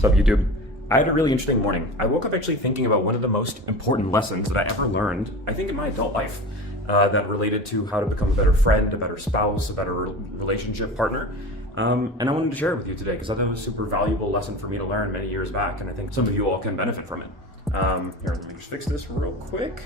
What's up, YouTube? I had a really interesting morning. I woke up actually thinking about one of the most important lessons that I ever learned, I think in my adult life, that related to how to become a better friend, a better spouse, a better relationship partner. And I wanted to share it with you today because I thought it was a super valuable lesson for me to learn many years back, and I think some of you all can benefit from it. Here, let me just fix this real quick.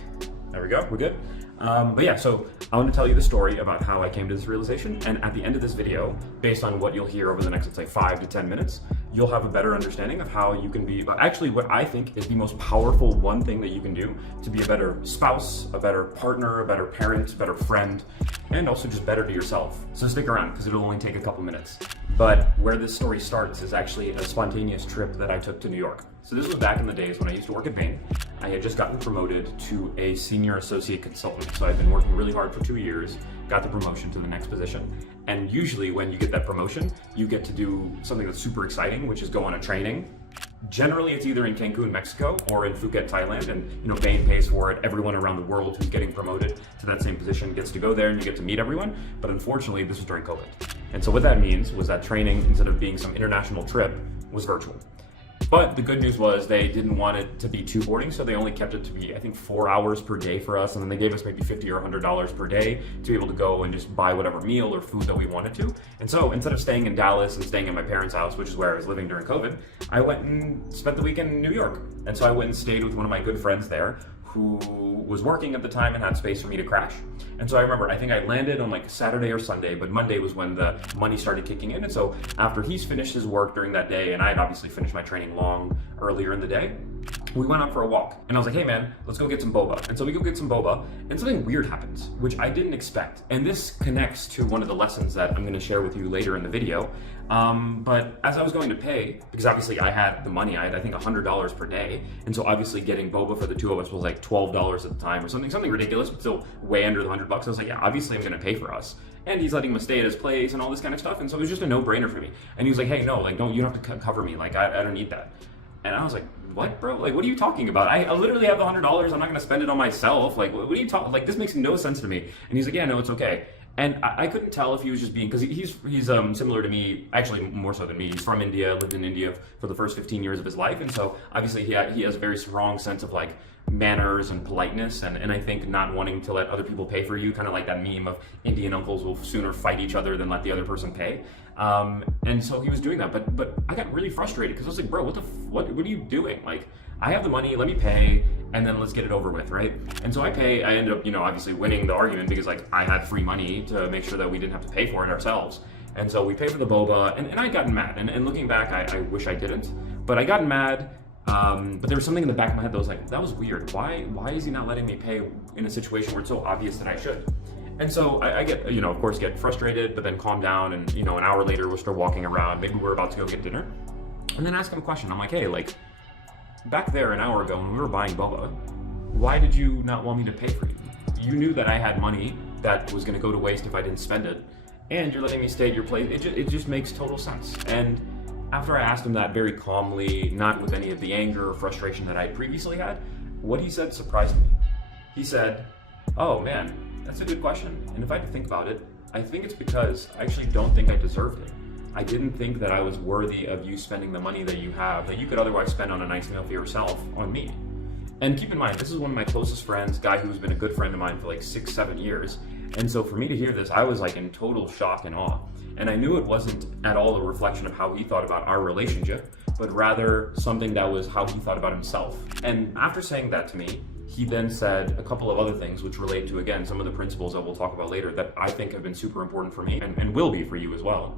There we go, we're good. But yeah, so I want to tell you the story about how I came to this realization, and at the end of this video, based on what you'll hear over the next, let's say, 5 to 10 minutes, you'll have a better understanding of how you can be, actually what I think is the most powerful one thing that you can do to be a better spouse, a better partner, a better parent, a better friend, and also just better to yourself. So stick around because it'll only take a couple minutes. But where this story starts is actually a spontaneous trip that I took to New York. So this was back in the days when I used to work at Bain. I had just gotten promoted to a senior associate consultant. So I've been working really hard for 2 years, got the promotion to the next position. And usually when you get that promotion, you get to do something that's super exciting, which is go on a training. Generally, it's either in Cancun, Mexico, or in Phuket, Thailand, and Bain pays for it. Everyone around the world who's getting promoted to that same position gets to go there, and you get to meet everyone. But unfortunately, this was during COVID. And so what that means was that training, instead of being some international trip, was virtual. But the good news was they didn't want it to be too boring, so they only kept it to be, I think, 4 hours per day for us, and then they gave us maybe $50 or $100 per day to be able to go and just buy whatever meal or food that we wanted to. And so instead of staying in Dallas and staying at my parents' house, which is where I was living during COVID, I went and spent the weekend in New York. And so I went and stayed with one of my good friends there, who was working at the time and had space for me to crash. And so I remember, I think I landed on like Saturday or Sunday, but Monday was when the money started kicking in. And so after he's finished his work during that day, and I had obviously finished my training long earlier in the day, we went out for a walk. And I was like, hey man, let's go get some boba. And so we go get some boba, and something weird happens, which I didn't expect. And this connects to one of the lessons that I'm gonna share with you later in the video. But as I was going to pay, because obviously I had the money, I had I think $100 per day. And so obviously getting boba for the two of us was like $12 at the time or something ridiculous, but still way under the $100. I was like, yeah, obviously I'm gonna pay for us. And he's letting me stay at his place and all this kind of stuff. And so it was just a no-brainer for me. And he was like, hey, no, like, you don't have to cover me. Like, I don't need that. And I was like, what, bro? Like, what are you talking about? I literally have the $100. I'm not gonna spend it on myself. Like, what are you talking? Like, this makes no sense to me. And he's like, yeah, no, it's okay. And I couldn't tell if he was just being, because he's similar to me, actually more so than me. He's from India, lived in India for the first 15 years of his life. And so obviously he has a very strong sense of like manners and politeness. And I think not wanting to let other people pay for you, kind of like that meme of Indian uncles will sooner fight each other than let the other person pay. And so he was doing that, but I got really frustrated because I was like, bro, what are you doing? Like, I have the money, let me pay, and then let's get it over with, right? And so I ended up, obviously winning the argument because like I had free money to make sure that we didn't have to pay for it ourselves. And so we paid for the boba, and I'd gotten mad. And looking back, I wish I didn't, but I got mad. But there was something in the back of my head that was like, that was weird. Why is he not letting me pay in a situation where it's so obvious that I should? And so I get, of course, get frustrated, but then calm down. And, an hour later, we're still walking around. Maybe we're about to go get dinner. And then ask him a question. I'm like, hey, like, back there an hour ago when we were buying boba, why did you not want me to pay for you? You knew that I had money that was going to go to waste if I didn't spend it. And you're letting me stay at your place. It just makes total sense. And after I asked him that very calmly, not with any of the anger or frustration that I previously had, what he said surprised me. He said, oh man, that's a good question. And if I had to think about it, I think it's because I actually don't think I deserved it. I didn't think that I was worthy of you spending the money that you have, that you could otherwise spend on a nice meal for yourself, on me. And keep in mind, this is one of my closest friends, guy who's been a good friend of mine for like 6-7 years. And so for me to hear this, I was like in total shock and awe. And I knew it wasn't at all a reflection of how he thought about our relationship, but rather something that was how he thought about himself. And after saying that to me, he then said a couple of other things which relate to, again, some of the principles that we'll talk about later that I think have been super important for me and will be for you as well.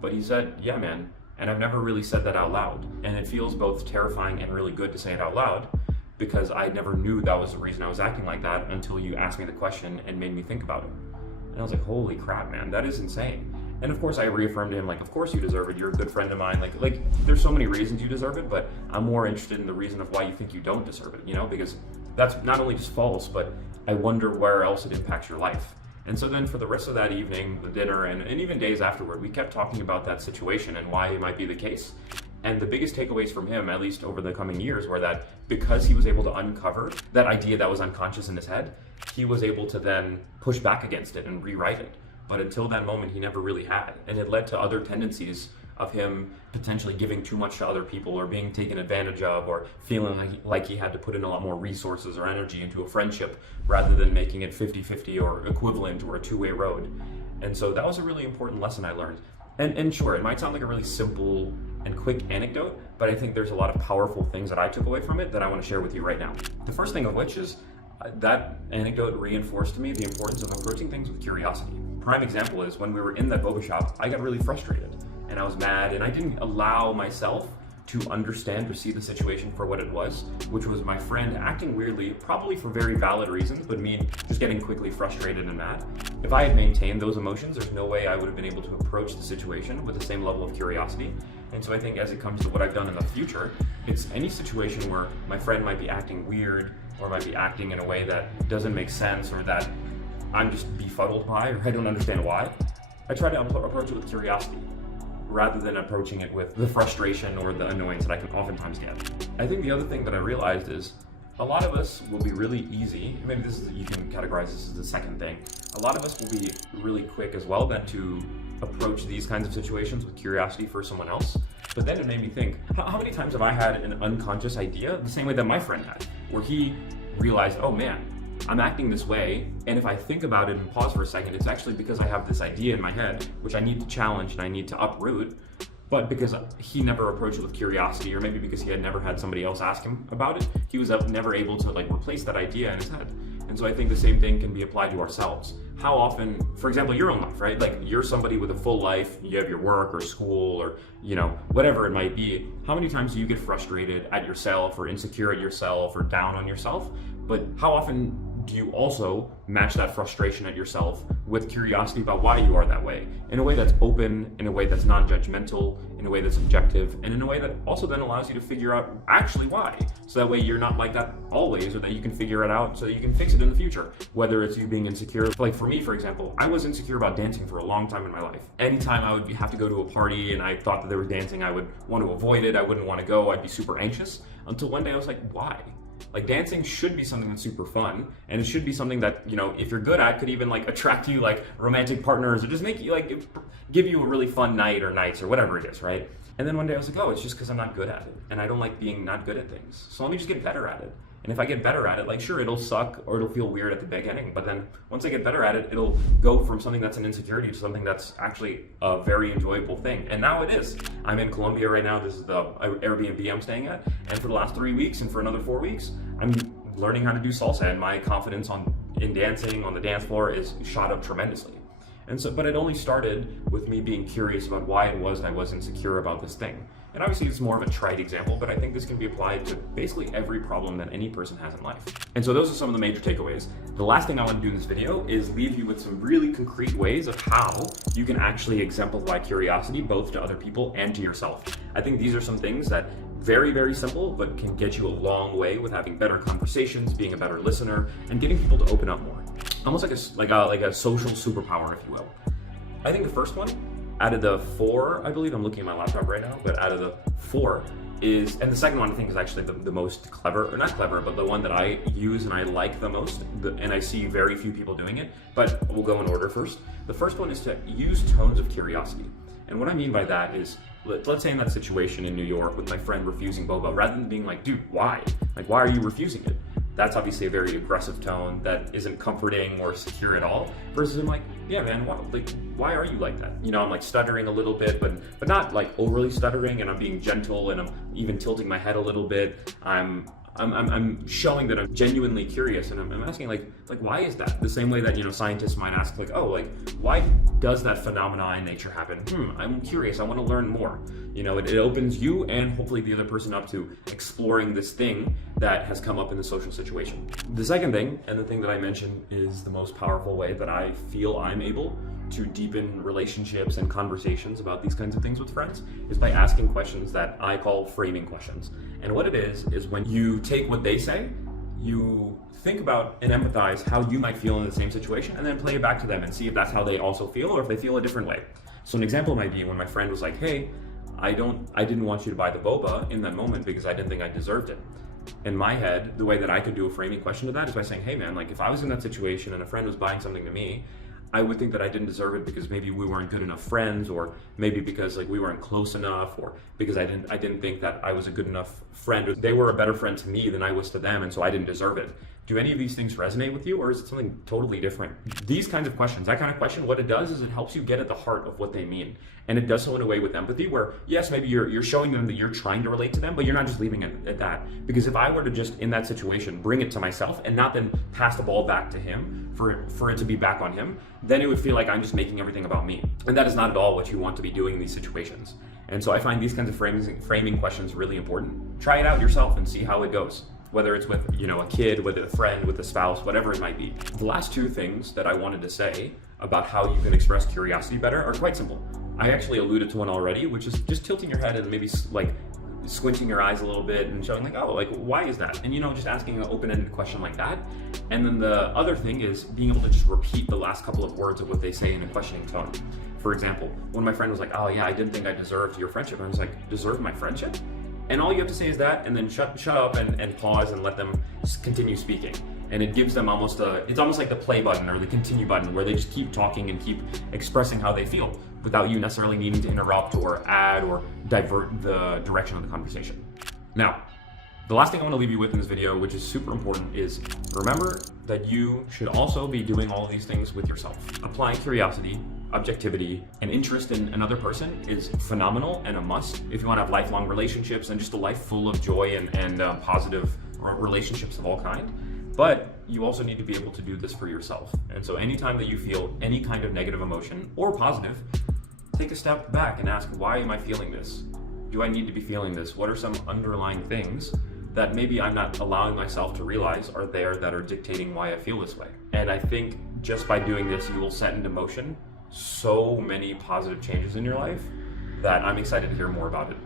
But he said, yeah, man, and I've never really said that out loud. And it feels both terrifying and really good to say it out loud because I never knew that was the reason I was acting like that until you asked me the question and made me think about it. And I was like, holy crap, man, that is insane. And of course I reaffirmed to him, like, of course you deserve it. You're a good friend of mine. Like there's so many reasons you deserve it, but I'm more interested in the reason of why you think you don't deserve it, because that's not only just false, but I wonder where else it impacts your life. And so then for the rest of that evening, the dinner, and even days afterward, we kept talking about that situation and why it might be the case. And the biggest takeaways from him, at least over the coming years, were that because he was able to uncover that idea that was unconscious in his head, he was able to then push back against it and rewrite it. But until that moment, he never really had. And it led to other tendencies of him potentially giving too much to other people or being taken advantage of or feeling like he had to put in a lot more resources or energy into a friendship rather than making it 50-50 or equivalent or a two-way road. And so that was a really important lesson I learned. And sure, it might sound like a really simple and quick anecdote, but I think there's a lot of powerful things that I took away from it that I want to share with you right now. The first thing of which is that anecdote reinforced to me the importance of approaching things with curiosity. Prime example is when we were in that boba shop, I got really frustrated and I was mad and I didn't allow myself to understand or see the situation for what it was, which was my friend acting weirdly, probably for very valid reasons, but me just getting quickly frustrated and mad. If I had maintained those emotions, there's no way I would have been able to approach the situation with the same level of curiosity. And so I think as it comes to what I've done in the future, it's any situation where my friend might be acting weird or might be acting in a way that doesn't make sense or that I'm just befuddled by or I don't understand why, I try to approach it with curiosity, rather than approaching it with the frustration or the annoyance that I can oftentimes get. I think the other thing that I realized is a lot of us will be really easy, maybe you can categorize this as the second thing, a lot of us will be really quick as well then to approach these kinds of situations with curiosity for someone else. But then it made me think, how many times have I had an unconscious idea, the same way that my friend had, where he realized, oh man, I'm acting this way, and if I think about it and pause for a second, it's actually because I have this idea in my head, which I need to challenge and I need to uproot, but because he never approached it with curiosity, or maybe because he had never had somebody else ask him about it, he was never able to replace that idea in his head. And so I think the same thing can be applied to ourselves. How often, for example, your own life, right? Like you're somebody with a full life, you have your work or school or, whatever it might be. How many times do you get frustrated at yourself or insecure at yourself or down on yourself? But how often do you also match that frustration at yourself with curiosity about why you are that way, in a way that's open, in a way that's non-judgmental, in a way that's objective, and in a way that also then allows you to figure out actually why, so that way you're not like that always, or that you can figure it out so that you can fix it in the future, whether it's you being insecure. Like for me, for example, I was insecure about dancing for a long time in my life. Anytime I would have to go to a party and I thought that there was dancing, I would want to avoid it, I wouldn't want to go, I'd be super anxious, until one day I was like, why? Like dancing should be something that's super fun, and it should be something that, if you're good at, could even attract you romantic partners or just make you give you a really fun night or nights or whatever it is, right? And then one day I was like, oh, it's just because I'm not good at it, and I don't like being not good at things. So let me just get better at it. And if I get better at it, sure, it'll suck or it'll feel weird at the beginning, but then once I get better at it, it'll go from something that's an insecurity to something that's actually a very enjoyable thing. And now it is. I'm in Colombia right now. This is the Airbnb I'm staying at. And for the last 3 weeks and for another 4 weeks, I'm learning how to do salsa, and my confidence in dancing on the dance floor is shot up tremendously. And so, but it only started with me being curious about why it was that I was insecure about this thing. And obviously it's more of a trite example, but I think this can be applied to basically every problem that any person has in life. And so those are some of the major takeaways. The last thing I want to do in this video is leave you with some really concrete ways of how you can actually exemplify curiosity both to other people and to yourself. I think these are some things that very, very simple, but can get you a long way with having better conversations, being a better listener, and getting people to open up more. Almost like a social superpower, if you will. I think the first one, out of the 4, I believe, I'm looking at my laptop right now, but out of the 4 is, and the second one I think is actually the most clever, or not clever, but the one that I use and I like the most, and I see very few people doing it, but we'll go in order first. The first one is to use tones of curiosity. And what I mean by that is, let's say in that situation in New York with my friend refusing boba, rather than being like, dude, why? Why are you refusing it? That's obviously a very aggressive tone that isn't comforting or secure at all. Versus I'm like, yeah, man, why are you like that? I'm stuttering a little bit, but not overly stuttering, and I'm being gentle, and I'm even tilting my head a little bit. I'm showing that I'm genuinely curious, and I'm asking why is that? The same way that scientists might ask why does that phenomena in nature happen? I'm curious. I want to learn more. It opens you and hopefully the other person up to exploring this thing that has come up in the social situation. The second thing, and the thing that I mentioned, is the most powerful way that I feel I'm able to deepen relationships and conversations about these kinds of things with friends, is by asking questions that I call framing questions. And what it is when you take what they say, you think about and empathize how you might feel in the same situation, and then play it back to them and see if that's how they also feel, or if they feel a different way. So an example might be when my friend was like, hey, I didn't want you to buy the boba in that moment because I didn't think I deserved it. In my head, the way that I could do a framing question to that is by saying, hey man, if I was in that situation and a friend was buying something to me, I would think that I didn't deserve it because maybe we weren't good enough friends, or maybe because like we weren't close enough, or because I didn't think that I was a good enough friend, or they were a better friend to me than I was to them, and so I didn't deserve it. Do any of these things resonate with you, or is it something totally different? These kinds of questions, that kind of question, what it does is it helps you get at the heart of what they mean. And it does so in a way with empathy where, yes, maybe you're showing them that you're trying to relate to them, but you're not just leaving it at that. Because if I were to just, in that situation, bring it to myself and not then pass the ball back to him for it to be back on him, then it would feel like I'm just making everything about me. And that is not at all what you want to be doing in these situations. And so I find these kinds of framing questions really important. Try it out yourself and see how it goes. Whether it's with, a kid, with a friend, with a spouse, whatever it might be. The last two things that I wanted to say about how you can express curiosity better are quite simple. I actually alluded to one already, which is just tilting your head and maybe like squinting your eyes a little bit and showing like, oh, like why is that? And just asking an open-ended question like that. And then the other thing is being able to just repeat the last couple of words of what they say in a questioning tone. For example, when my friend was like, oh yeah, I didn't think I deserved your friendship. And I was like, deserve my friendship? And all you have to say is that, and then shut up and pause and let them continue speaking. And it gives them it's almost like the play button or the continue button, where they just keep talking and keep expressing how they feel without you necessarily needing to interrupt or add or divert the direction of the conversation. Now, the last thing I want to leave you with in this video, which is super important, is remember that you should also be doing all of these things with yourself. Applying curiosity, objectivity, and interest in another person is phenomenal and a must if you want to have lifelong relationships and just a life full of joy and positive relationships of all kind. But you also need to be able to do this for yourself. And so anytime that you feel any kind of negative emotion or positive, take a step back and ask, why am I feeling this? Do I need to be feeling this? What are some underlying things that maybe I'm not allowing myself to realize are there that are dictating why I feel this way? And I think just by doing this, you will set into motion so many positive changes in your life that I'm excited to hear more about it.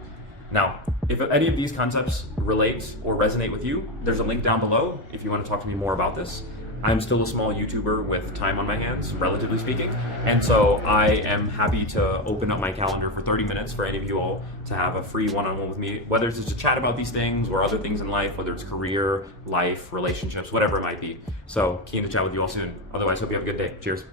Now, if any of these concepts relate or resonate with you, there's a link down below if you want to talk to me more about this. I'm still a small YouTuber with time on my hands, relatively speaking, and so I am happy to open up my calendar for 30 minutes for any of you all to have a free one-on-one with me, whether it's just to chat about these things or other things in life, whether it's career, life, relationships, whatever it might be. So keen to chat with you all soon. Otherwise, hope you have a good day. Cheers.